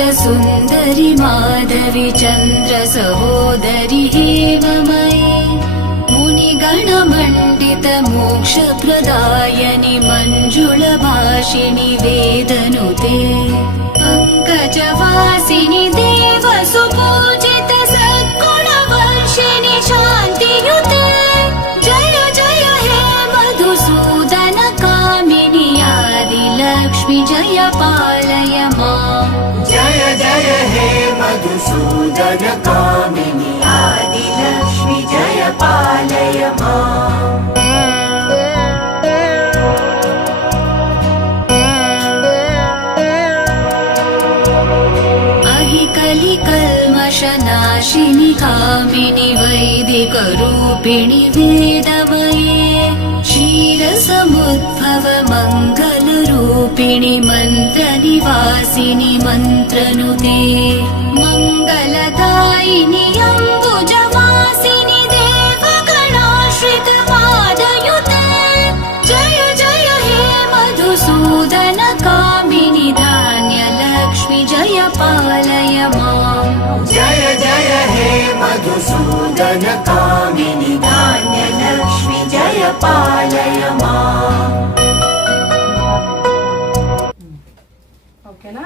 सुन्दरि माधवि चन्द्र सहोदरि हेममयि मुनिगणमण्डित मोक्षप्रदायनि मञ्जुलभाषिणि वेदनुते पङ्कजवासिनि देवसुपूजित सद्गुणवर्षिणि शान्तियुते जय जय हे मधुसूदन कामिनि आदिलक्ष्मि जय पालय माम् जय जय हे मधुसूदन कामिनि आदिलक्ष्मि जय पालय माम् कलिकल्मषनाशिनि कामिनि वैदिकरूपिणि वेदमये क्षीरसमुद्भव मङ्गलरूपिणि मन्त्रनिवासिनि मन्त्रनुते मङ्गलदायिनि अम्बुजवासिनि देवगणाश्रित पादयुते जय जय हे मधुसूदन कामिनि धान्यलक्ष्मि जय पालय माम् जय जय हे मधुसूदन कामिनि धान्यलक्ष्मि जय पालय माम् ಓಕೆನಾ?